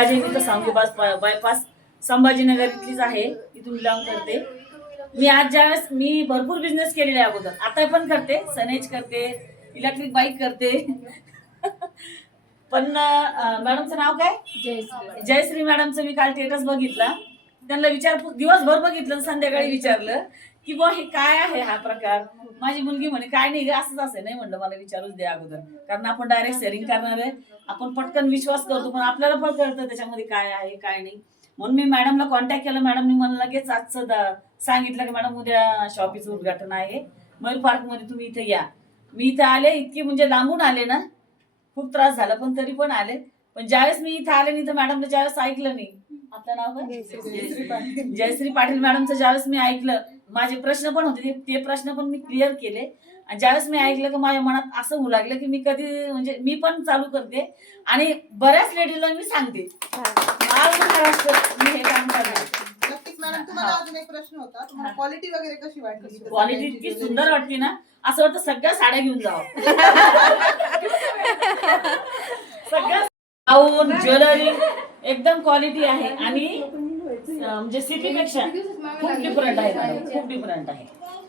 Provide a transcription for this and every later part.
माझी मी तर सांगू बायपास संभाजीनगर इथलीच आहे, इथून बिलॉंग करते मी. आज ज्यावेळेस मी भरपूर बिझनेस केलेले आहे अगोदर, आता पण करते, सनेज करते, इलेक्ट्रिक बाईक करते. पण मॅडमचं नाव काय? जयश्री मॅडमचं मी काल स्टेटस बघितला, त्यांना दिवसभर बघितलं, संध्याकाळी विचारलं की बुवा हे काय आहे हा प्रकार. माझी मुलगी म्हणे काय नाही असंच असं नाही. म्हणलं मला विचारूच दे अगोदर, कारण आपण डायरेक्ट शेअरिंग करणार आहे, आपण पटकन विश्वास करतो, पण आपल्याला पण कळतं त्याच्यामध्ये काय आहे काय नाही. म्हणून मी मॅडमला कॉन्टॅक्ट केलं. मॅडमनी मला लगेच आजचं सांगितलं की मॅडम उद्या शॉपीचं उद्घाटन आहे मयूर पार्क मध्ये, तुम्ही इथे या. मी इथे आले, इतकी म्हणजे लांबून आले ना, खूप त्रास झाला पण तरी पण आले. पण ज्यावेळेस मी इथे आले नाही तर मॅडमने ज्यावेळेस ऐकलं मी, आपलं नाव काय? जयश्री पाटील मॅडमचं ज्यावेळेस मी ऐकलं, माझे प्रश्न पण होते ते प्रश्न पण मी क्लिअर केले. आणि ज्यावेळेस मी ऐकलं की माझ्या मनात असं होऊ लागलं की मी कधी म्हणजे मी पण चालू करते आणि बऱ्याच लेडीजला मी सांगते मी हे काम करणार. नक्कीच मॅडम, तुम्हाला अजून एक प्रश्न होता, तुम्हाला क्वालिटी वगैरे कशी वाटली? क्वालिटी इतकी सुंदर वाटते ना, असं वाटतं सगळ्या साड्या घेऊन जावं. सगळ्या गाऊन ज्वेलरी एकदम क्वालिटी आहे आणि म्हणजे सिटीपेक्षा खूप डिफरंट आहे मॅडम, खूप डिफरंट आहे.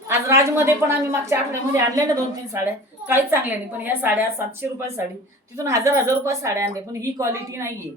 आज राजमध्ये पण आम्ही मागच्या आठवड्यामध्ये आणल्या ना 2-3 साड्या, काहीच चांगल्या नाही. पण ह्या साड्या 700 रुपये साडी, तिथून हजार रुपये साड्या आणले, पण ही क्वालिटी नाहीये.